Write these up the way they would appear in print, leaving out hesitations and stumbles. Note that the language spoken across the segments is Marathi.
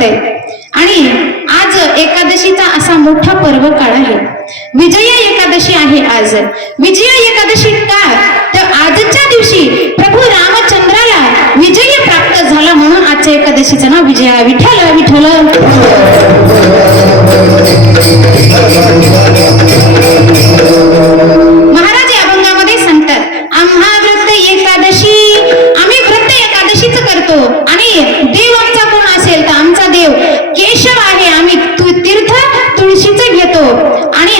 वाटतंय. आणि आज एकादशीचा असा मोठा पर्व काळ आहे. विजया एकादशी आहे आज. विजया एकादशी का तर आजच्या दिवशी प्रभू रामचंद्राला विजय प्राप्त झाला म्हणून आजच्या एकादशीचं नाव विजया. विठ्ठल विठ्ठल. महाराज या अभंगामध्ये सांगतात, आम्हा व्रत एकादशी, आम्ही व्रत एकादशीच करतो. आणि देव आमचा कोण असेल तर आमचा देव केशव आहे. आम्ही तीर्थ तुळशीच घेतो आणि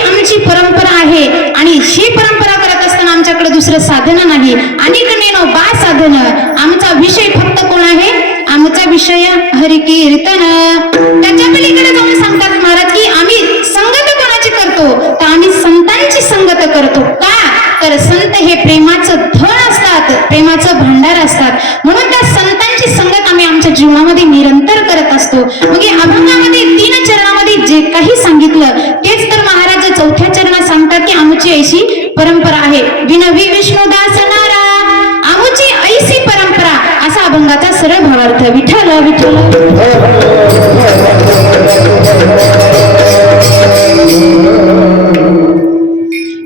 आमची परंपरा आहे. आणि ही परंपरा करत असताना आमच्याकडे दुसरं साधन नाही. अनेक नेनो बा साधन. आमचा विषय फक्त कोण आहे? आमचा विषय हरी कीर्तन. त्याच्या पलीकडे जाऊन सांगतात महाराज की आम्ही संगत कोणाची करतो तर आम्ही संतांची संगत करतो. का तर संत हे प्रेमाचं धन असतात, प्रेमाचं भांडार असतात. म्हणून त्या संतांची संगत आम्ही आमच्या जीवनामध्ये निरंतर करत असतो. मग या अभंगामध्ये 3 चरणामध्ये जे काही सांगितलं तेच तर महाराज चौथ्या चरणात सांगतात की आमची ऐशी परंपरा आहे. विनवी विष्णुदास नारा, आमची ऐशी परंपरा, असा अभंगाचा सरळ भावार्थ. विठ्ठल विठ्ठल.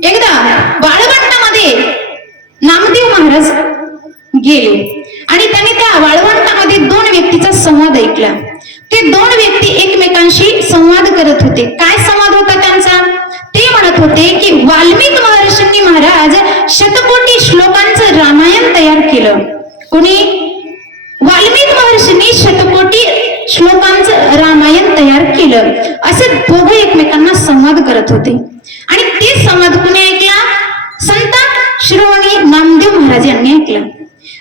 एकदा वाळवंटामध्ये नामदेव महाराज गेले आणि त्याने त्या वाळवंटामध्ये 2 व्यक्तीचा संवाद ऐकला. ते 2 व्यक्ती एकमेकांशी संवाद करत होते. काय संवाद होता त्यांचा? ते म्हणत होते की वाल्मिक महर्षींनी महाराज शतकोटी श्लोकांचं रामायण तयार केलं. कोणी? वाल्मिक महर्षींनी शतकोटी श्लोकांचं रामायण तयार केलं. असे दोघे एकमेकांना संवाद करत होते. आणि ते संवाद कोणी ऐकला? संत श्रोमणी नामदेव महाराज यांनी ऐकला.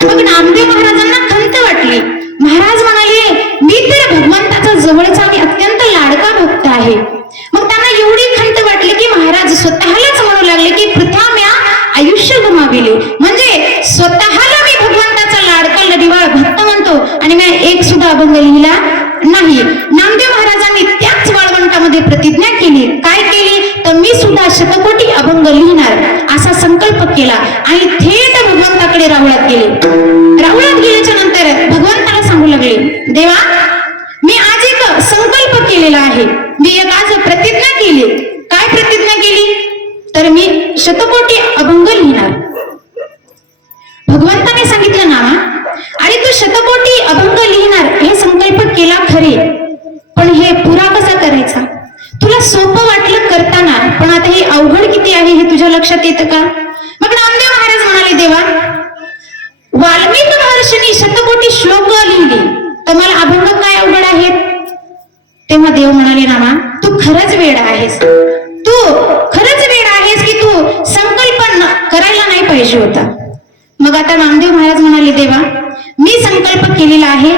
मग नामदेव महाराजांना खंत वाटली. महाराज म्हणाले, मी तर भगवंताचा जवळचा आणि अत्यंत लाडका भक्त आहे. मग त्यांना एवढी खंत वाटली की महाराज स्वतःलाच म्हणू लागले की प्रथम्या आयुष्य गमाविले. म्हणजे स्वतःला मी भगवंताचा लाडका लढिवाळ भक्त म्हणतो आणि मी एक सुद्धा अभंग लिहिला नाही. नामदेव महाराजांनी त्याच वाळवंटामध्ये प्रतिज्ञा केली. काय केली? तर मी सुद्धा शतकोटी अभंग लिहिणार असा संकल्प केला आणि थेट भगवंताकडे राहुळात गेले. राहुळात गेल्याच्या नंतर भगवंताला सांगू लागले, देवा मी आज एक संकल्प केलेला आहे. मी एक आज प्रतिज्ञा केली. काय प्रतिज्ञा केली? तर मी शतकोटी अभंग लिहिणार. भगवंताने सांगितलं ना, अरे तू शतकोटी अभंग लिहिणार हे संकल्प केला खरे, पण हे पुरा कसा करायचा? तुला सोपं वाटलं करताना, पण आता हे अवघड किती आहे हे तुझ्या लक्षात येतं का? मग नामदेव महाराज म्हणाले, देवा वाल्मिक महर्षींनी शतकोटी श्लोक लिहिली तर मला अभंग काय अवघड आहेत? तेव्हा देव म्हणाले, नामा तू खरंच वेड आहेस. तू खरंच वेड आहेस की तू संकल्प करायला नाही पाहिजे होता. मग आता नामदेव महाराज म्हणाले, देवा मी संकल्प केलेला आहे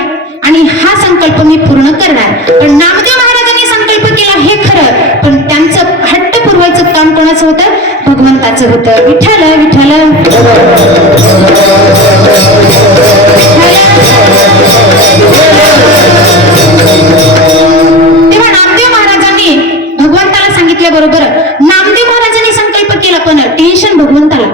आणि हा संकल्प मी पूर्ण करणार. पण नामदेव महाराजांनी संकल्प केला हे खरं, पण त्यांचं हट्ट पुरवायचं काम कोणाचं होतं? भगवंताचं होतं. विठ्ठल विठ्ठल. तेव्हा नामदेव महाराजांनी भगवंताला सांगितल्याबरोबर नामदेव महाराजांनी संकल्प केला, पण टेन्शन भगवंताला.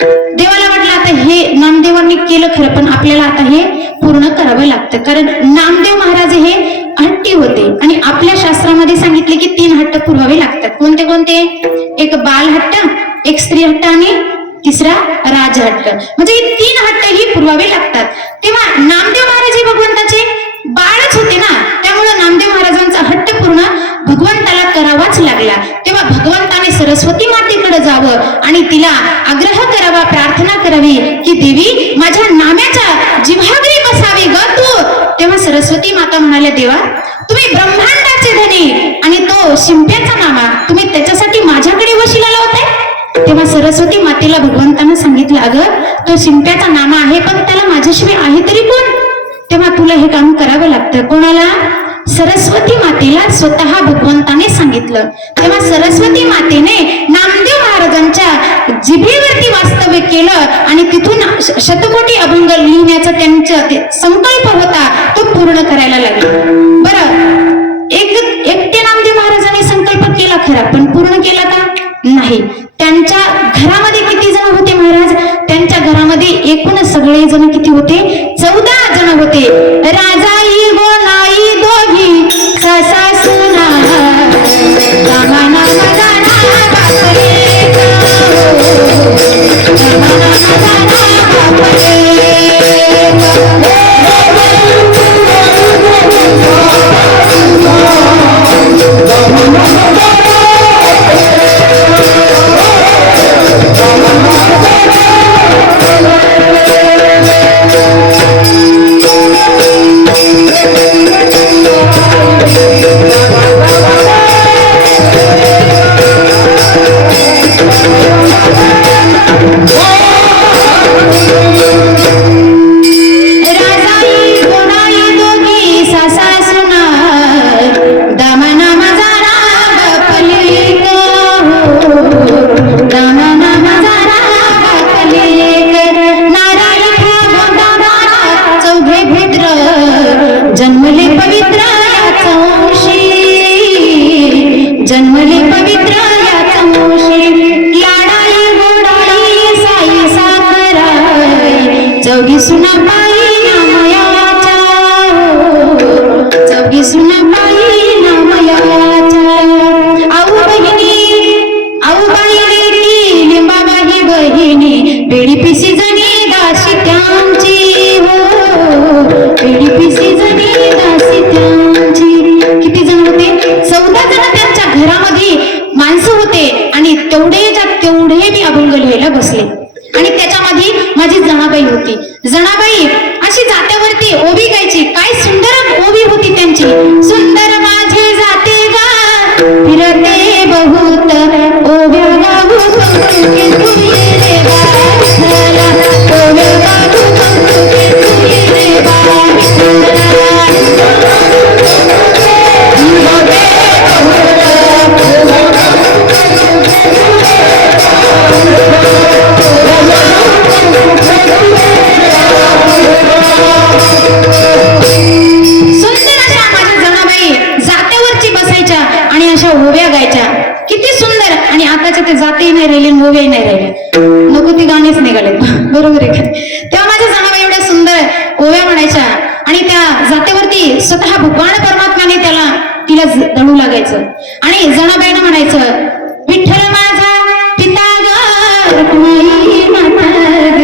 देवाला वाटलं आता हे नामदेवांनी केलं खरं, पण आपल्याला आता हे पूर्ण करावं लागतं. कारण नामदेव महाराज हे हट्टी होते आणि आपल्या शास्त्रामध्ये सांगितले की 3 हट्ट पुरवावे लागतात. कोणते कोणते? एक बाल हट्ट, एक स्त्री हट्ट आणि तिसरा राजहट्ट. म्हणजे हे 3 हट्ट ही पुरवावे लागतात. तेव्हा नामदेव महाराज हे भगवंताचे बाळच होते ना, त्यामुळे नामदेव महाराजांचा हट्ट पूर्ण भगवंताला करावाच लागला. तेव्हा भगवंताने सरस्वती मातेकडे जावं आणि तिला आग्रह करावा, प्रार्थना करावी की देवी माझ्या नाम्याच्या जिव्हाग्री बसावी ग तू. तेव्हा सरस्वती माता म्हणाल्या, देवा तुम्ही ब्रह्मांडाचे धनी आणि तो शिंप्याचा नामा, तुम्ही त्याच्यासाठी माझ्याकडे वशिला लावताय. तेव्हा सरस्वती मातेला भगवंतानं सांगितलं, अगं तो शिंप्याचा नामा आहे पण त्याला माझ्याशिवाय आहे तरी कोण? तेव्हा तुला हे काम करावं लागतं. कोणाला? सरस्वती मातेला स्वतः भगवंताने सांगितलं. तेव्हा सरस्वती मातेने नामदेव महाराजांच्या जिभेवरती वास्तव्य केलं आणि तिथून शतकोटी अभंग लिहिण्याचा त्यांचा संकल्प होता तो पूर्ण करायला लागले. बरं, एकटे नामदेव महाराजांनी संकल्प केला खरा, पण पूर्ण केला का? नाही. त्यांच्या घरामध्ये किती जण होते महाराज? त्यांच्या घरामध्ये एकूण सगळे जण किती होते? 14 जण होते. राजाई गोनाई जन्मले पवित्र याचा वंशी, जन्मले पवित्र याचा वंशी, लाडाई गोडाई साई साखराई, चौघी सुना पायी नामयाच्या, चौघी सुना पायी नामयाच्या. आऊ बाई की लिंबाबाई बहिणी, बेडी पिसी जणी दाशी त्यांची हो, बेडी पिसी जणी दासी त्यांची. किती जण होते? 14 जण त्यांच्या घरामध्ये माणसं होते आणि तेवढे मी अभंग लिहायला बसले. आणि त्याच्यामध्ये माझी जणाबाई होती. जणाबाई अशी जात्यावरती ओवी गायची. काय सुंदर ओवी होती त्यांची. सुंदर माझे जाते गा फिरते बहुत, ओव्या गाऊ पंखुके तुझे रे बाळा, ओव्या गाऊ पंखुके तुझे रे बाळा. सुंदर अशा माझ्या जणाबाई जात्यावरची बसायच्या आणि अशा ओव्या गायच्या. किती सुंदर. आणि आताच्या ते जातेही नाही राहिले, ओव्याही नाही राहिले, नको ती गाणीच निघाले. बरोबर आहे का? तेव्हा माझ्या जणाबाई एवढ्या सुंदर ओव्या म्हणायच्या आणि त्या जातेवरती स्वतः भगवान परमात्म्याने तिला दळू लागायचं. आणि जणाबाईनं म्हणायचं, विठ्ठल माझा पिता ग रुक्माई माता ग.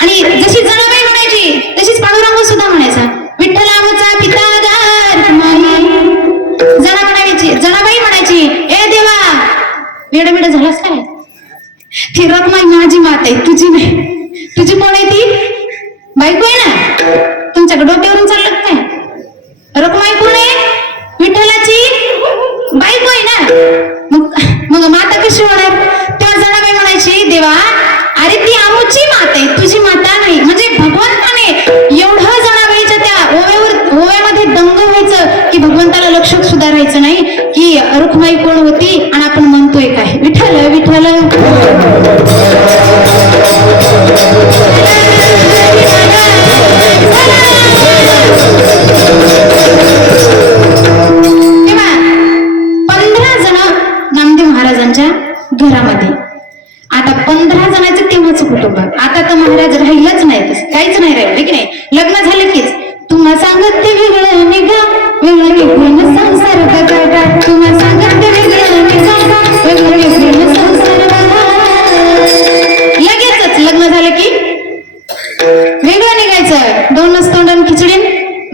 आणि जशी जणाबाई म्हणायची तशीच पांडुरंग सुद्धा म्हणायचा, विठ्ठल आमचा पिता ग रुक्माई. जणाबाई म्हणायची, ए देवा वेड झालास काय? ती रखमाई माझी मात आहे, तुझी नाही. तुझी कोण आहे? ती बायको आहे ना. तुमच्याकडे डोक्यावरून चाललं काय? रखमाई कोण आहे? विठ्ठलाची बायको आहे ना. मग माता कशी होणार? तेव्हा जणाबाई म्हणायची, देवा अरे ती आमची मात आहे, तुझी माता नाही. म्हणजे भगवंताने एवढं जणाबाईच्या त्या ओव्यामध्ये दंग व्हायचं की भगवंताला लक्षात सुद्धा राहायचं नाही की रुक्माई कोण होती आणि आपण म्हणतोय काय, विठ्ठल विठ्ठल. तेव्हा 15 जण नामदेव महाराजांच्या घरामध्ये. आता 15 जणांचं तेव्हाच कुटुंब. आता तर महाराज राहिलंच नाही, काहीच नाही राहिलं की नाही. लग्न झालं कीच तुम्हा सांगत ते वेगळं निघा, वेगळं वेगळं संसार बघा. तुम्हा सांगत ते वेगळं निघा, वेगळं वेगळं संसार बघा. लगेचच लग्न झालं की वेगळं निघायचं. दोनच तोंडन खिचडीन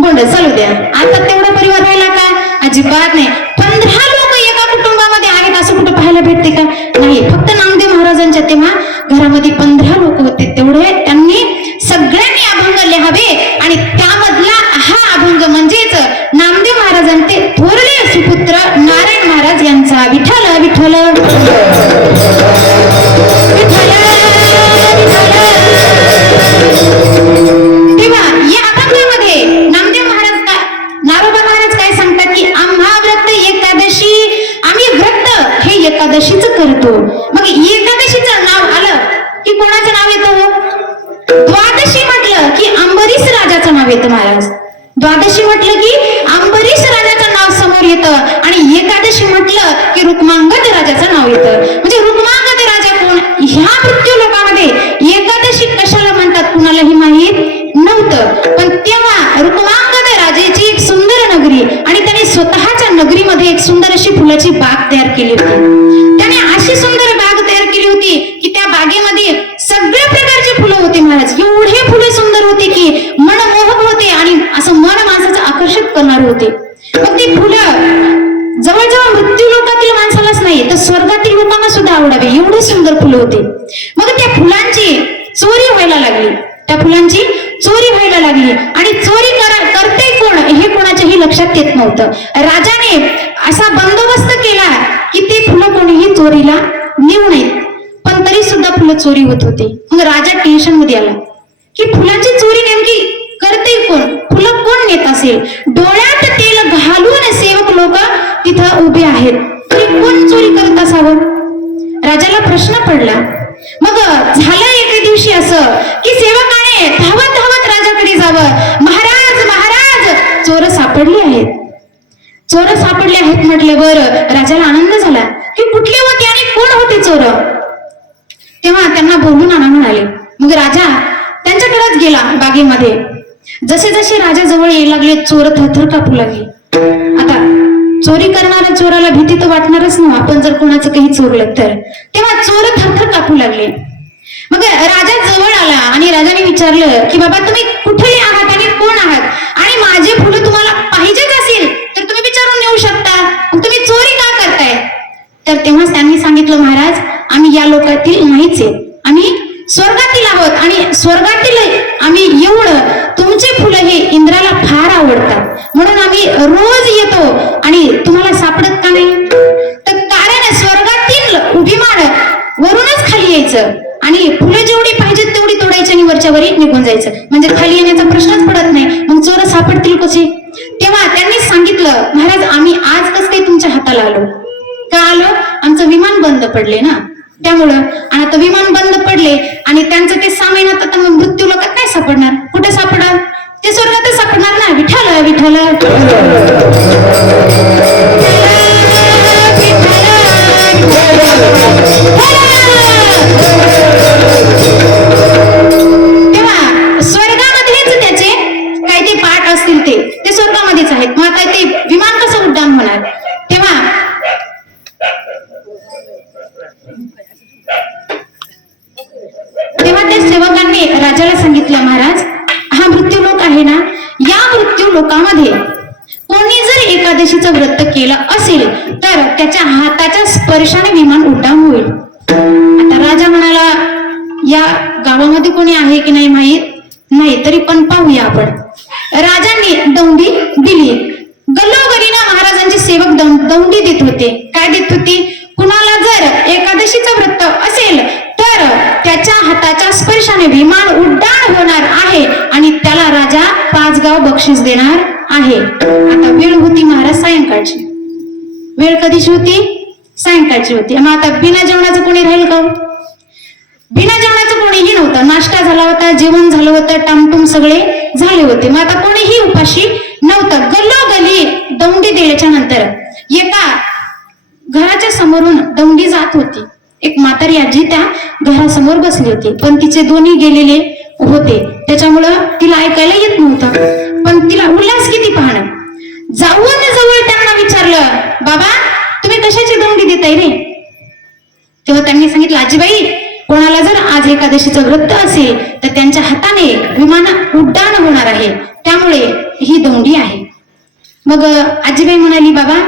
बोंड चालू द्या. आता तेवढा परिवार राहिला का? अजिबात नाही. 15 लोक एका कुटुंबामध्ये आहेत असं कुठं पाहायला भेटते का? नाही. फक्त नामदेव महाराजांच्या तेव्हा घरामध्ये 15 लोक होते. तेवढे त्यांनी सगळ्यांनी अभंग लिहावे आणि त्यामधला हा अभंग म्हणजेच नामदेव महाराजांचे थोरले सुपुत्र नारायण महाराज यांचा. विठ्ठल विठ्ठल विठ्ठल. तेव्हा या अभंगामध्ये नामदेव नारोबा महाराज काय सांगतात की आम्हा व्रत एकादशी, आम्ही व्रत हे एकादशीच करतो. मग एकादशीचं नाव आलं की कोणाचं नाव येतं? द्वादशी म्हटलं की अंबरीश राजाचं नाव येतं महाराज. द्वादशी म्हटलं की अंबरीश राजाचं नाव समोर येतं आणि एकादशी म्हटलं की रुक्मांगद राजाचं नाव येतं. म्हणजे रुक्मांगद राजा कोण? ह्या मृत्यू लोकांमध्ये एकादशी कशाला म्हणतात कुणालाही माहीत नव्हतं. पण तेव्हा रुक्मांगद राजाची एक सुंदर नगरी आणि त्याने स्वतःच्या नगरीमध्ये एक सुंदर अशी फुलाची बाग तयार केली होती. त्याने अशी सुंदर बाग तयार केली होती की त्या बागेमध्ये बहार होते. मग ती फुलं जवळजवळ मृत्यू लोकातील माणसालाच नाही तर स्वर्गातील लोकांना सुद्धा आवडावी एवढी सुंदर फुलं होती. मग त्या फुलांची चोरी व्हायला लागली, त्या फुलांची चोरी व्हायला लागली आणि चोरी करते कोण हे कोणाच्याही लक्षात येत नव्हतं. राजाने असा बंदोबस्त केला की ते फुलं कोणीही चोरीला नेऊ नयेत, पण तरी सुद्धा फुलं चोरी होत होते. मग राजा टेन्शन मध्ये आला की फुलांची चोरी नेमकी करते कोण, फुलं कोण नेत असेल. डोळ्यात तेल घालून सेवक लोक तिथं उभे आहेत, तरी कोण चोरी करत असावं. राजाला प्रश्न पडला. मग झालं एके दिवशी असं की सेवकाने धावत धावत राजाकडे जावं. महाराज महाराज चोर सापडले आहेत, चोर सापडले आहेत म्हटले. बरं, राजाला आनंद झाला की कुठले होते आणि कोण होते चोर. तेव्हा त्यांना बोलून आणा म्हणाले. मग राजा त्यांच्याकडेच गेला बागेमध्ये. जसे जसे राजा जवळ येऊ लागले चोर थरथर कापू लागले. आता चोरी करणाऱ्या चोराला भीती तर वाटणारच ना, आपण जर कोणाचं काही चोरलं तर. तेव्हा चोर थरथर कापू लागले. मग राजा जवळ आला आणि राजाने विचारलं की बाबा तुम्ही कुठले आहात आणि कोण आहात, आणि माझे फुलं तुम्हाला पाहिजेच असेल तर तुम्ही विचारून नेऊ शकता, मग तुम्ही चोरी का करताय. तर तेव्हाच त्यांनी सांगितलं, महाराज आम्ही या लोकातील नाहीच आहे, आम्ही स्वर्गातील आहोत आणि स्वर्गातील आम्ही एवढं तुमचे फुलं हे इंद्राला फार आवडतात म्हणून आम्ही रोज येतो आणि तुम्हाला सापडत का नाही. तर कारण स्वर्गातील विमान वरूनच खाली यायचं आणि फुलं जेवढी पाहिजेत तेवढी तोडायची आणि वरच्या वरी निघून जायचं, म्हणजे खाली येण्याचा प्रश्नच पडत नाही. मग चोर सापडतील कसे. तेव्हा त्यांनी सांगितलं, महाराज आम्ही आज कसं काही तुमच्या हाताला आलो, का आलो, आमचं विमान बंद पडले ना त्यामुळं. आणि आता विमान बंद पडले आणि त्यांचं ते सामान आता मृत्यू लोकात काय सापडणार, कुठे सापडणार, ते स्वर्गातच सापडणार ना. विठ्ठल विठ्ठल तेव्हा स्वर्गामध्येच त्याचे काही ते पाठ असतील ते स्वर्गामध्येच आहेत. मग आता ते विमान कसं उड्डाण होणार. तेव्हा त्या सेवकांनी राजाला सांगितलं, महाराज हा मृत्यू लोक आहे ना, या मृत्यू लोकामध्ये कोणी जर एकादशीचं व्रत केलं असेल तर त्याच्या हाताच्या स्पर्शाने विमान उड्डाण होईल. आता राजा म्हणाला, या गावामध्ये कोणी आहे की नाही माहित नाही, तरी पण पाहूया आपण. राजांनी दौंडी दिली. गल्लोगरीनं महाराजांचे सेवक दौंडी देत होते. काय देत होते, कुणाला जर एकादशीचं व्रत असेल तर त्याच्या हाताच्या स्पर्शाने विमान उड्डाण होणार आहे आणि त्याला राजा 5 गाव बक्षीस देणार आहे. आता वेळ होती महाराज सायंकाळची. वेळ कधीची होती, सायंकाळची होती. मग आता बिना जेवणाचं कोणी राहील का. बिना जेवणाचं कोणीही नव्हतं. नाश्ता झाला होता, जेवण झालं होतं, टामटूम सगळे झाले होते. मग आता कोणीही उपाशी नव्हतं. गल्लोगल्ली दौंडी दिल्याच्या नंतर एका घराच्या समोरून दौंडी जात होती. एक म्हातारी आजी त्या घरासमोर बसली होती, पण तिचे दोन्ही गेलेले होते त्याच्यामुळं तिला ऐकायला येत नव्हतं. पण तिला उल्हास किती पाहणं. जाऊन जवळ त्यांना विचारलं, बाबा तुम्ही कशाची दौंडी देताय रे. तेव्हा त्यांनी सांगितलं, आजीबाई कोणाला जर आज एकादशीचं व्रत असेल तर त्यांच्या हाताने विमान उड्डाण होणार आहे, त्यामुळे ही दौंडी आहे. मग आजीबाई म्हणाली, बाबा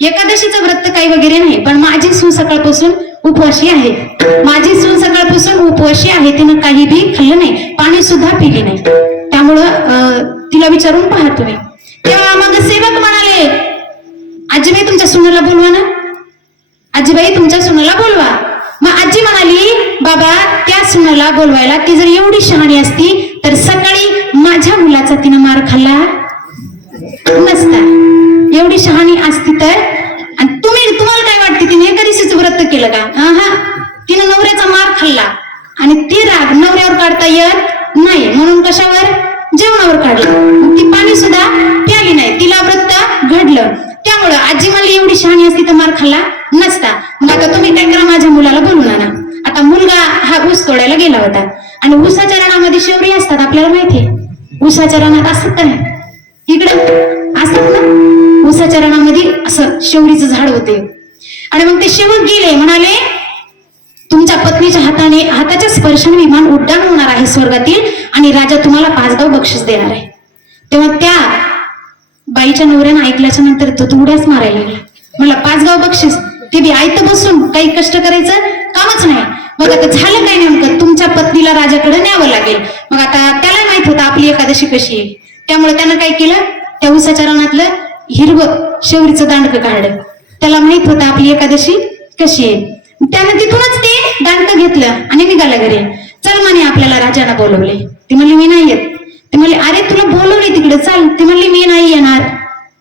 एकादशीचं व्रत काही वगैरे नाही, पण माझी सून सकाळपासून उपवाशी आहे, माझी सून सकाळपासून उपवाशी आहे, तिनं काही बी खाल्लं नाही, पाणी सुद्धा पिली नाही, त्यामुळं तिला विचारून पहा तुम्ही. तेव्हा मग सेवक म्हणाले, आजीबाई तुमच्या सुनेला बोलवा ना, आजीबाई तुमच्या सुनेला बोलवा. मग आजी म्हणाली, बाबा त्या सुनेला बोलवायला ती जर एवढी शहाणी असती तर सकाळी माझ्या मुलाचा तिनं मार खाल्ला नसता. एवढी शहाणी असती तर. आणि तुम्हाला काय वाटते, तिने एकादशीचं व्रत केलं का. हा, तिनं नवऱ्याचा मार खाल्ला आणि ती राग नवऱ्यावर काढता येत नाही म्हणून कशावर, जेवणावर काढला. मग ती पाणी सुद्धा प्याली नाही, तिला व्रत घडलं. त्यामुळं आजी म्हणली एवढी शहाणी असती तर मार खाल्ला नसता. मग आता तुम्ही काय करा, माझ्या मुलाला बोलून आणा. आता मुलगा हा ऊस तोडायला गेला होता आणि ऊसाच्या रानामध्ये शेवरी असतात, आपल्याला माहितीये. ऊसाच्या रानात असतात का नाही, इकडे असतात ना, ऊसाच्या रानामध्ये असं शेवरीचं झाड होते. आणि मग ते शेवट गेले, म्हणाले तुमच्या पत्नीच्या हाताच्या स्पर्शाने विमान उड्डाण होणार आहे स्वर्गातील आणि राजा तुम्हाला 5 गाव बक्षीस देणार आहे. तेव्हा त्या बाईच्या नवऱ्यानं ऐकल्याच्या नंतर तो उड्याच मारायला लागला. मला 5 गाव बक्षीस, ते बी आयत बसून काही कष्ट करायचं कामच नाही. मग आता झालं काय नेमकं, तुमच्या पत्नीला राजाकडे न्यावं लागेल. मग आता त्याला माहित होतं आपली एकादशी कशी आहे, त्यामुळे त्यानं काय केलं, त्या उसाच्या रानातलं हिरवं शेवरीचं दांडकं काढलं. त्याला माहित होतं आपली एकादशी कशी आहे. त्यानं तिथूनच ते दांडकं घेतलं आणि निघाला घरी. चल म्हणे आपल्याला राजानं बोलवले. ती म्हणली मी नाही येत. ते म्हणले अरे तुला बोलवले तिकडे चाल. ती म्हणली मी नाही येणार.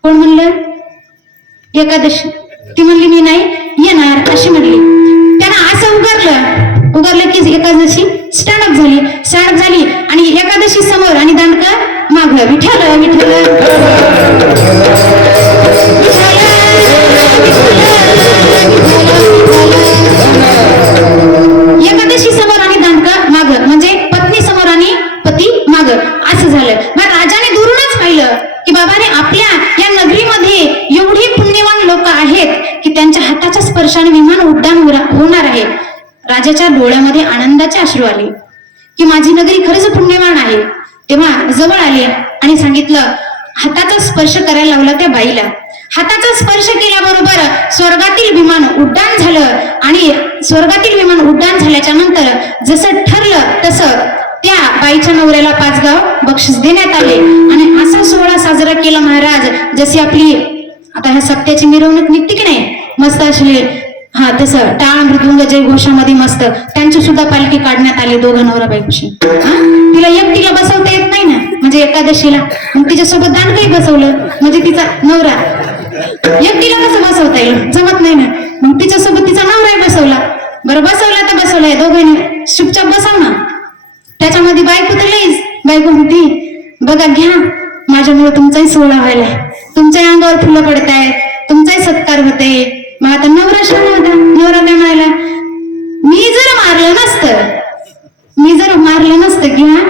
कोण म्हणलं, एकादशी. ती म्हणली मी नाही येणार अशी म्हणली. त्यानं असं उगारलं की एकादशी स्टँडअप झाली आणि एकादशी समोर आणि दांडकं माग. विठ्ठल विठ्ठल एकादशी समोर आणि दांडकं माग, म्हणजे पत्नी समोर आणि पती माग असं झालं. मग राजाने दुरूनच पाहिलं की बाबाने आपल्या या नगरीमध्ये एवढी पुण्यवान लोक आहेत की त्यांच्या हाताच्या स्पर्शाने विमान उड्डाण होणार आहे. राजाच्या डोळ्यामध्ये आनंदाचे अश्रू आले की माझी नगरी खरंच पुण्यवान आहे. तेव्हा जवळ आले आणि सांगितलं, हाताचा स्पर्श करायला लावला त्या बाईला. हाताचा स्पर्श केल्याबरोबर स्वर्गातील विमान उड्डाण झालं आणि स्वर्गातील विमान उड्डाण झाल्याच्या नंतर जसं ठरलं तसं त्या बाईच्या नवऱ्याला 5 गाव बक्षीस देण्यात आले. आणि असा सोहळा साजरा केला महाराज. जशी आपली आता ह्या सप्त्याची मिरवणूक निघते की नाही, मस्त असले हा तसं टाळ मृदुंग जय घोषामध्ये मस्त त्यांची सुद्धा पालखी काढण्यात आली. दोघं नवरा बायकोशी. तिला एकटीला बसवता येत नाही ना, म्हणजे एकादशीला. मग तिच्यासोबत दांडकंही बसवलं, म्हणजे तिचा नवरा. एकटीला कसं बसवता येईल, जमत नाही ना. मग तिच्यासोबत तिचा नवराही बसवला. बरं बसवला तर बसवलाय, दोघांनी चुपचाप बसव ना. त्याच्यामध्ये बायको तर लईच. बायको म्हणती बघा घ्या, माझ्यामुळे तुमचाही सोहळा व्हायलाय, तुमच्याही अंगावर फुलं पडत आहेत, तुमचाही सत्कार होते. मग आता नवरा शान होता. नवरा काय म्हणायला, मी जर मारलं नसतं किंवा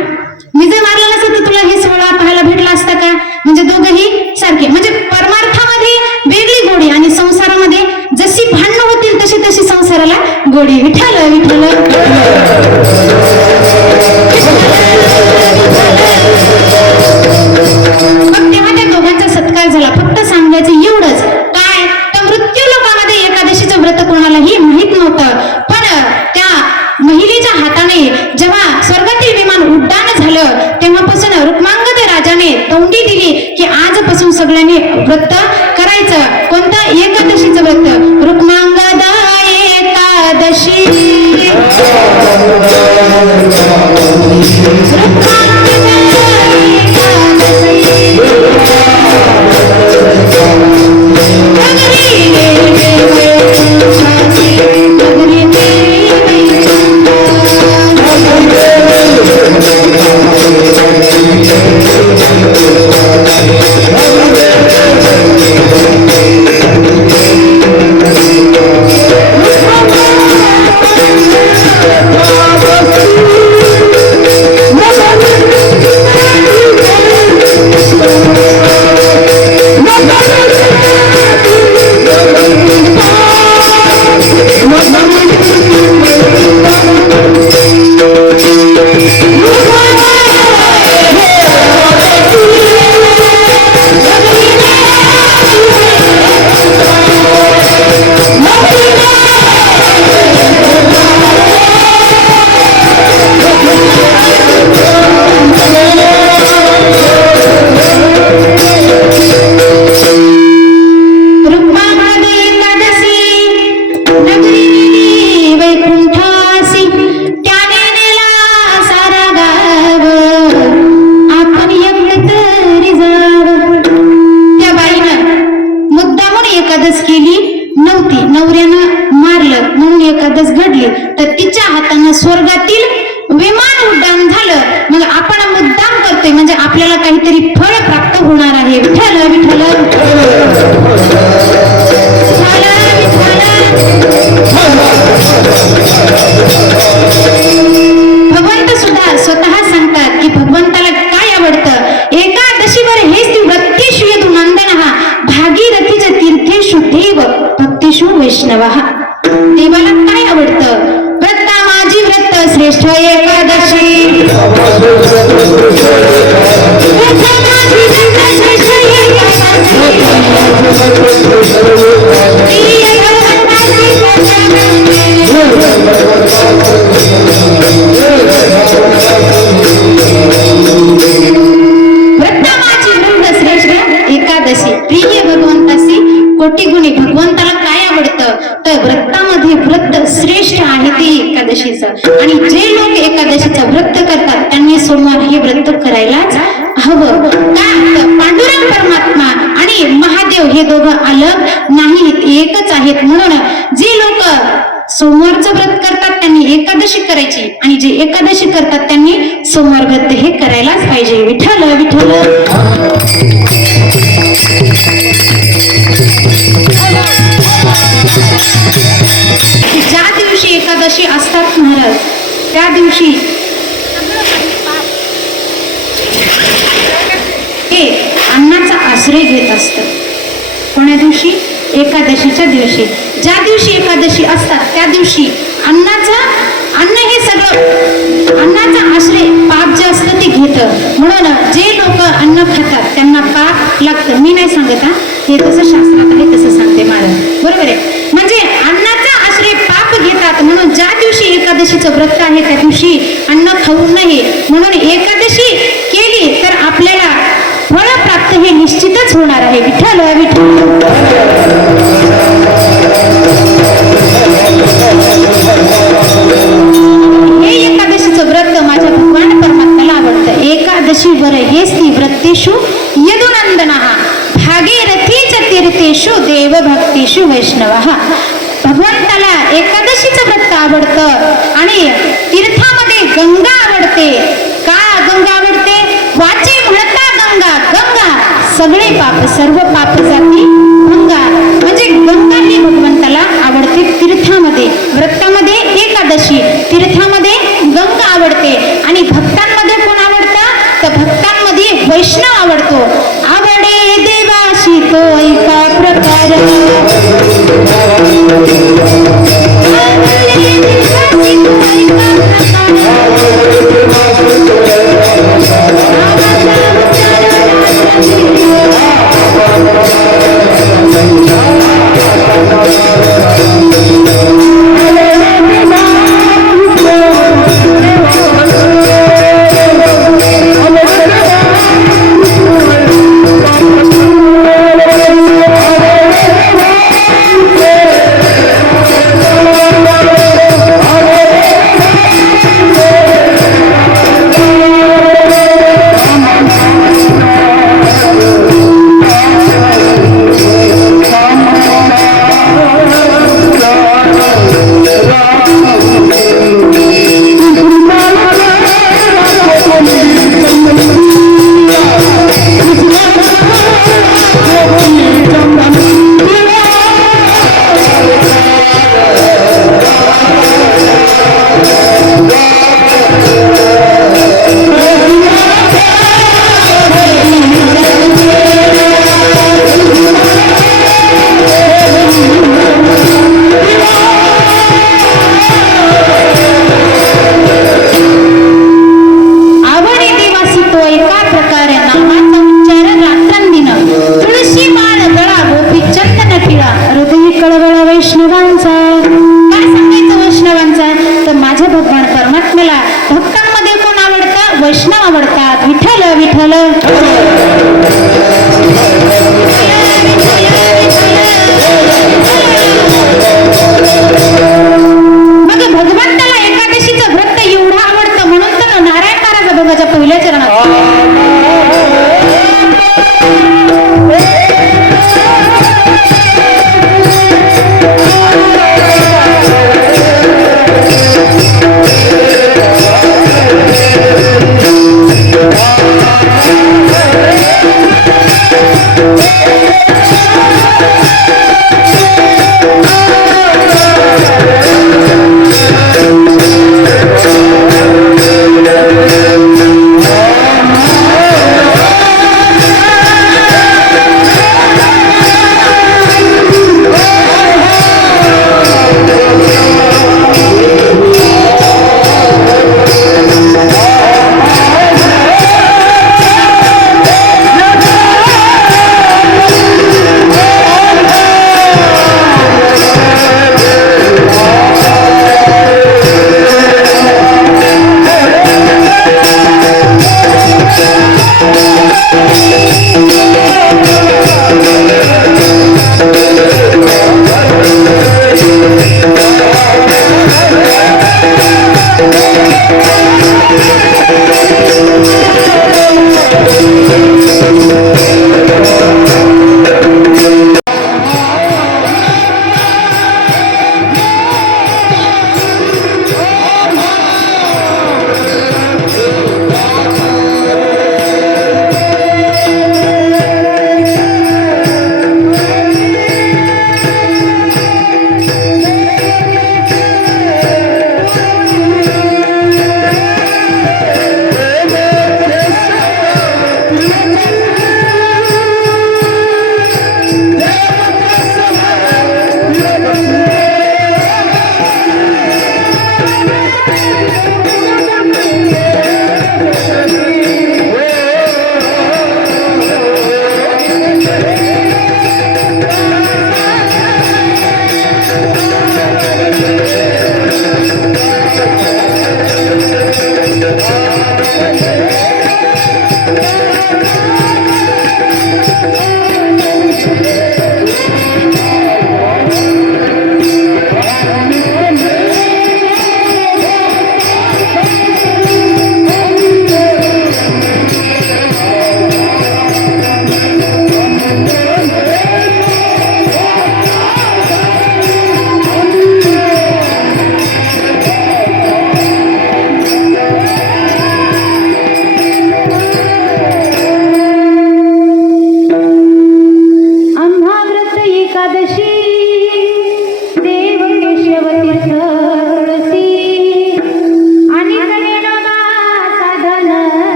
मी जर मारलं नसतं तर तुला हे सोहळा पाहायला भेटला असता का. म्हणजे दोघंही सारखे, म्हणजे परमार्थामध्ये वेगळी गोडी आणि संसारामध्ये जशी भांडणं होतील तशी तशी संसाराला गोडी. विठ्ठल विठ्ठल मग तेव्हा त्या दोघांचा सत्कार झाला. फक्त सांगायचं एवढंच, काय त्या मृत्यू लोकांमध्ये एकादशीचं व्रत कोणालाही माहित नव्हतं. पण त्या महिलेच्या हाताने जेव्हा स्वर्गातील विमान उड्डाण झालं तेव्हापासून रुक्मांगद राजाने तोंडी दिली की आजपासून सगळ्यांनी व्रत करायचं. कोणतं, एकादशीचं व्रत. रुक्मांगद एकादशी स्वर्गातील विमान उड्डाण झालं. मग आपण मुद्दाम करतोय म्हणजे आपल्याला काहीतरी फळ प्राप्त होणार आहे. विठ्ठल विठ्ठल भगवंत सुद्धा स्वतः सांगतात की भगवंताला काय आवडतं. एकादशीवर हेच व्रत्तेषु यदु नंदनः भागीरथीच तीर्थेषु देव भक्तिषु वैष्णवः. देवाला काय आवडतं. व्रता माझी व्रत श्रेष्ठ एकादशी. व्रता माझी व्रत श्रेष्ठ एकादशी. तो करायलाच हवं. का तर पांडुरंग परमात्मा आणि महादेव हे दोघं अलग नाहीत, एकच आहेत. म्हणून जे लोक सोमवारचं व्रत करतात त्यांनी एकादशी करायची, आणि जे एकादशी करतात त्यांनी सोमवार व्रत हे करायलाच पाहिजे. विठ्ठल विठ्ठल. ज्या दिवशी एकादशी असतात महाराज, त्या दिवशी हे अन्नाचा आश्रय घेत असत. कोण्या दिवशी? एकादशीच्या दिवशी. ज्या दिवशी एकादशी असतात त्या दिवशी अन्न हे सगळं अन्नाचा आश्रय पाप जे असतं ते घेतं. म्हणून जे लोक अन्न खातात त्यांना पाप लागतं. मी नाही सांगत हा, हे तसं शास्त्रात आहे तसं सांगते महाराज, बरोबर आहे. म्हणजे अन्नाचा आश्रय पाप घेतात. म्हणून ज्या दिवशी एकादशीचं व्रत आहे त्या दिवशी अन्न खाऊ नये. म्हणून एकादशी केली तर आपल्याला फळ प्राप्त हे निश्चितच होणार आहे. विठ्ठल विठ्ठल. हे एकादशीचं व्रत माझ्या भगवान परमात्म्याला आवडतं. एकादशी वर हेच ती व्रतेषु यदुनंदनः भागीरथीच तीर्थेषु देवभक्तीषु वैष्णवः. भगवंताला एकादशीचं व्रत आवडतं आणि तीर्थामध्ये गंगा आवडते. का गंगा आवडते? वाचे म्हणता गंगा गंगा सगळे पाप सर्व पाप जाती गंगा. म्हणजे गंगा ही भगवंताला आवडते. तीर्थामध्ये व्रतामध्ये एकादशी, तीर्थामध्ये गंगा आवडते. आणि भक्तांमध्ये कोण आवडतं? तर भक्तांमध्ये वैष्णव आवडतो. आवडे देवाशी तो एका प्रकार. वैष्णव आवडतात. विठ्ठल विठ्ठल. मग भगवंताला एकादशीचं व्रत एवढं आवडतं म्हणून तर नारायण महाराज बघाच्या पहिल्या चरणात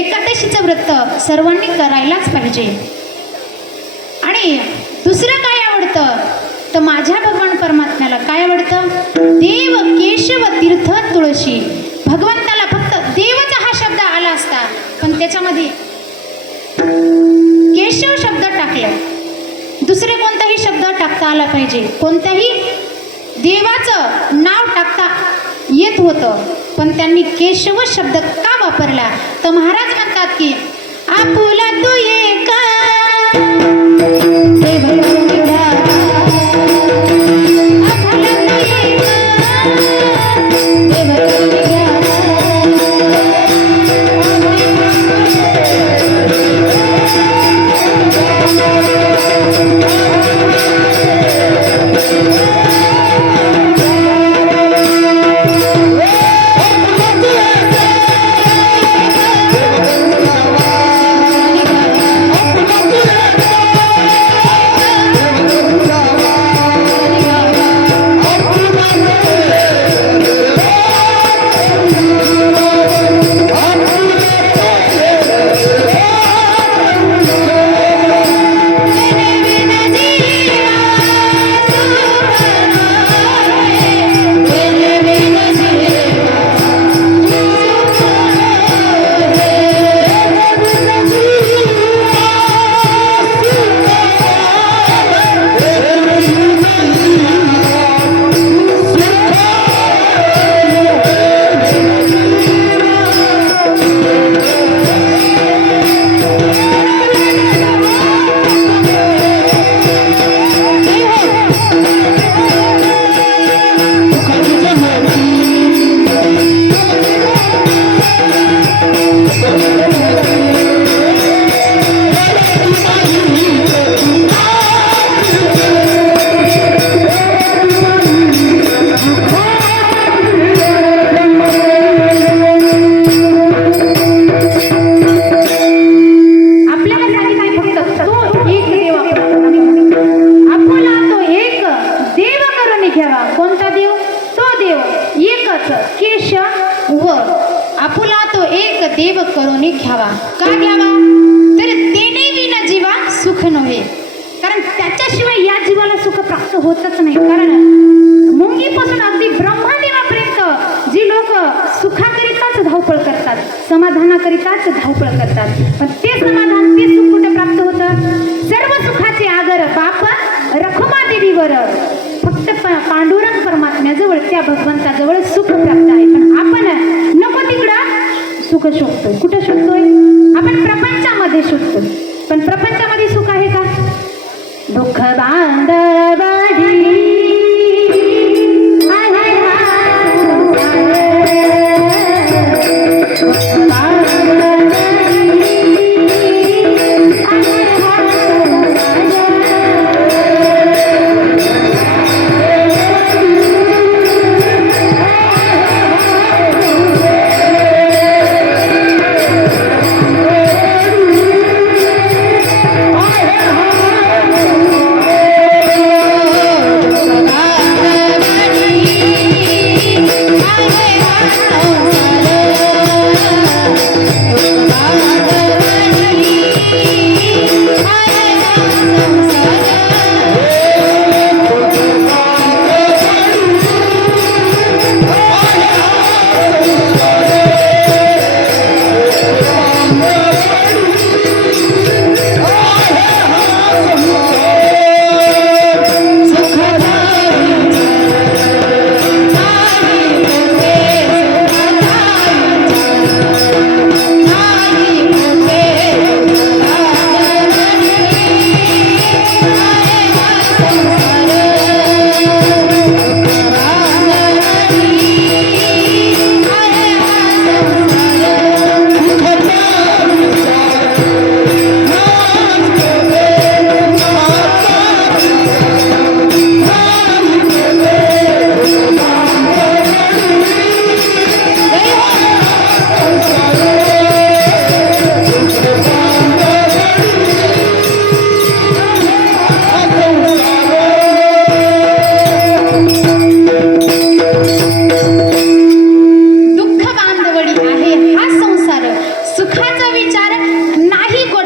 एकादशीचं व्रत सर्वांनी करायलाच पाहिजे. आणि दुसरं काय आवडतं तर माझ्या भगवान परमात्म्याला काय आवडतं? देव केशव तीर्थ तुळशी. भगवंताला फक्त देवचा हा शब्द आला असता पण त्याच्यामध्ये केशव शब्द टाकलाय. दुसरे कोणताही शब्द टाकता आला पाहिजे. कोणत्याही देवाचं नाव टाकता येत होतं पण त्यांनी केशव शब्द का वापरला? तर महाराज म्हणतात की आपुला तू एका देव करून घ्या, आपुला तू एका देव करून घ्या. आपुला तो एक देव करून घ्यावा. का घ्यावा? तर तेने विना जीवा सुख नव्हे. कारण त्याच्याशिवाय या जीवाला सुख प्राप्त होतच नाही. कारण मुंगीपासून अगदी ब्रह्मदेवापर्यंत जी लोक सुखाकरिताच धावपळ करतात, समाधानाकरिताच धावपळ करतात, पण ते समाधान ते सुख कुठे प्राप्त होतं? सर्व सुखाचे आगर बाप रखुमा देवीवर फक्त पांडुरंग परमात्म्याजवळ त्या भगवंताजवळ सुख प्राप्त आहे. पण आपण नको तिकडं सुख शोधतोय. कुठं शोधतोय? आपण प्रपंचामध्ये शोधतोय. पण प्रपंचामध्ये सुख आहे का? दुःख बांधवाडी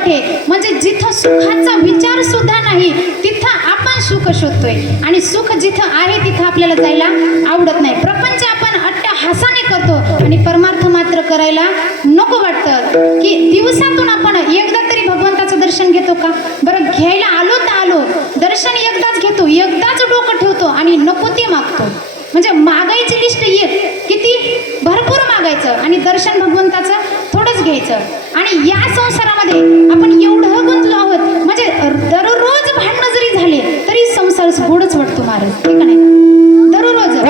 कोठे, म्हणजे जिथं सुखाचा विचार सुद्धा नाही तिथं आपण सुख शोधतोय, आणि सुख जिथं आहे तिथं आपल्याला जायला आवडत नाही. प्रपंच आपण अट्टहासाने करतो आणि परमार्थ मात्र करायला नको वाटतं. की दिवसातून आपण एकदा तरी भगवंताचं दर्शन घेतो का? बरं, घ्यायला आलो तर आलो, दर्शन एकदाच घेतो, एकदाच डोकं ठेवतो आणि नको ते मागतो. म्हणजे मागायची लिस्ट एक, किती भरपूर मागायचं आणि दर्शन भगवंताचं थोडंच घ्यायचं. आणि या संसारामध्ये आपण एवढं गुंतलो आहोत, म्हणजे दररोज भांडणं जरी झाले तरी संसार गोडच वाटतो महाराज, ठीक नाही? दररोज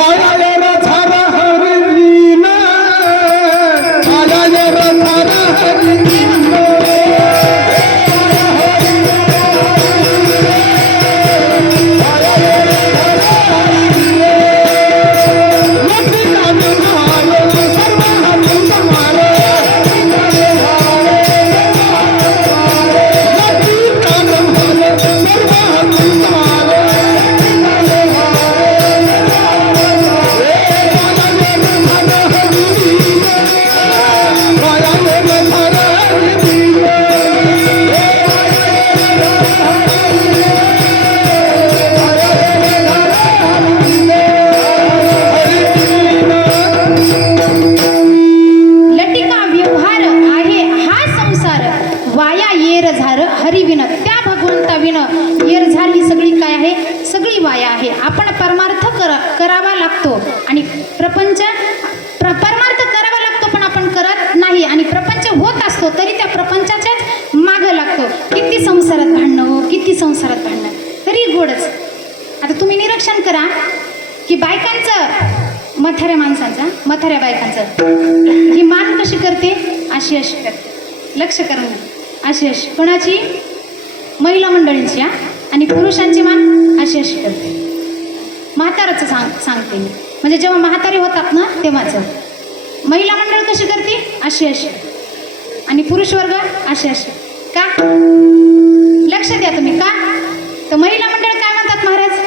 हरिविन, त्या भगवंता विन येरझार ही सगळी काय आहे? सगळी वाया आहे. आपण परमार्थ करावा लागतो आणि परमार्थ करावा लागतो, पण आपण करत नाही आणि प्रपंच होत असतो तरी त्या प्रपंचाच्याच मागं लागतो. किती संसारात भांडणं हो, किती संसारात भांडणं, तरी गोडच. आता तुम्ही निरीक्षण करा की बायकांचं, म्हाताऱ्या माणसांचा, म्हाताऱ्या बायकांचं ही मान कशी करते? अशी अशी करते. लक्ष करून अशी अशी. कोणाची? महिला मंडळींची. आणि पुरुषांची मान अशी अशी करते. म्हाताराचं सांगते मी, म्हणजे जेव्हा म्हातारे होतात ना तेव्हाच. महिला मंडळ कशी करते? अशी अशी. आणि पुरुष वर्ग अशी अशी. का? लक्ष द्या तुम्ही. का? तर महिला मंडळ काय म्हणतात महाराज?